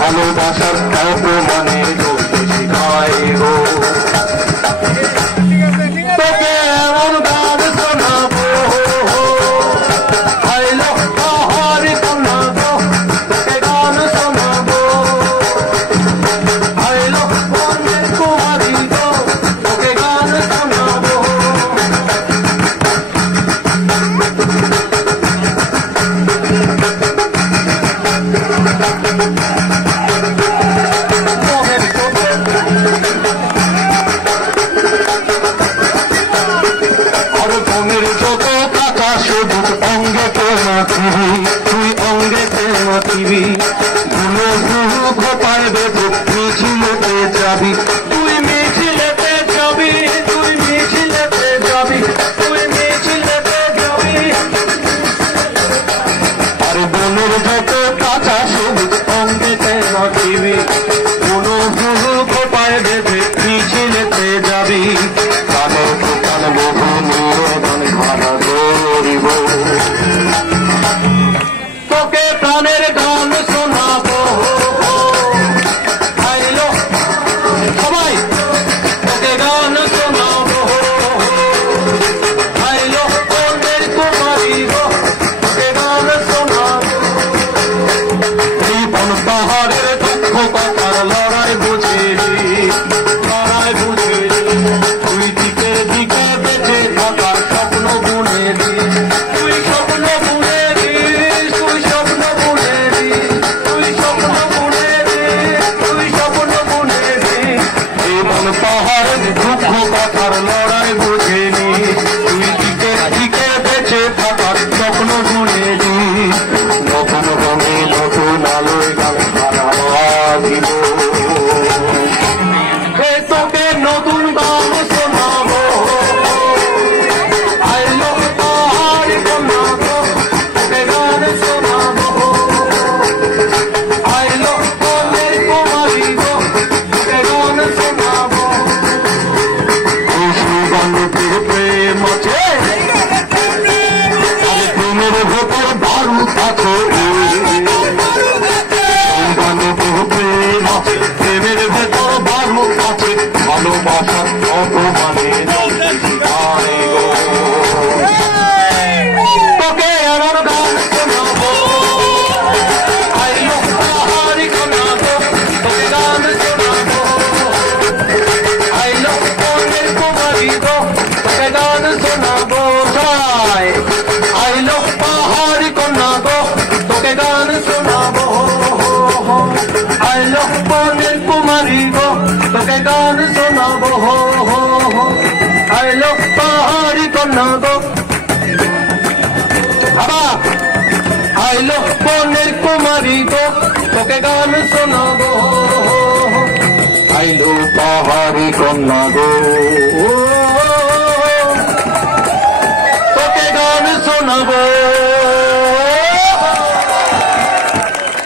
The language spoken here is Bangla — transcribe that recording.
ভালোবাসার অপমানে চলতে শিখাই গো তোকে এমন গান শোনাবো আইলো পাহাড়ি কন্যা গো তোকে গান শোনাবো আইলো বনের কুমারী গো তোকে গান শোনাবো তুই অঙ্গে প্রেমাতিবি ভুলো ভুলো ঘটায় বেঁধে মিছিলেতে যাবি তুই মিছিলেতে যাবি তুই মিছিলেতে যাবি তুই মিছিলেতে যাবি আরে বনের যত কাঁচা সবুজ অঙ্গে প্রেমাতিবি ভুলো ভুলো ঘটায় বেঁধে মিছিলেতে যাবি কানে দোকান বহু নিয়ে গান ভাড়া করিব তোকে প্রাণের গান শোনাবো আইলো সবাই তোকে গান শোনাবো আইলো বনের কুমারী গো তোকে গান শোনাবো এই বন পাহাড়ের দুঃখ কথার লড়াই বুঝিলি তুই দিকে দিকে বেঁচে থাকার স্বপ্ন বুনেলি তুই স্বপ্ন বুনেলিস তুই স্বপ্ন বুনেলিস তুই স্বপ্ন বুনেলিস তুই স্বপ্ন বুনেলিস এই বন পাহাড়ের দুঃখ কথার লড়াই বুঝিনি তুই দিকে দিকে বেঁচে থাকার স্বপ্ন বুনেলি নতুন রঙে নতুন আলোয় গান হারাইল তোকে নতুন গান শোনাবো আইলো পাহাড়ি কন্যা গো তোকে গান শোনাবো আইলো বনের কুমারী গো তোকে গান শোনাবো সুগন্ধের প্রেম আছে প্রেমের ভেতর বারুদ আছে প্রেম আছে প্রেমের ভেতর বারুদ আছে ভালোবাসার অপমানে তোকে এমন গান শোনাবো আইলো পাহাড়ি কন্যা গো তোকে গান শোনাবো আইলো বনের কুমারী গো তোকে গান শোনাবো আইলো পাহাড়ি কন্যা গো তোকে গান শোনাবো আইলো বনের কুমারী গো তোকে গান শোনাবো আইলো পাহাড়ি কন্যা গো আইলো বনের কুমারী গো তোকে গান শোনাবো আইলো পাহাড়ি কন্যা গো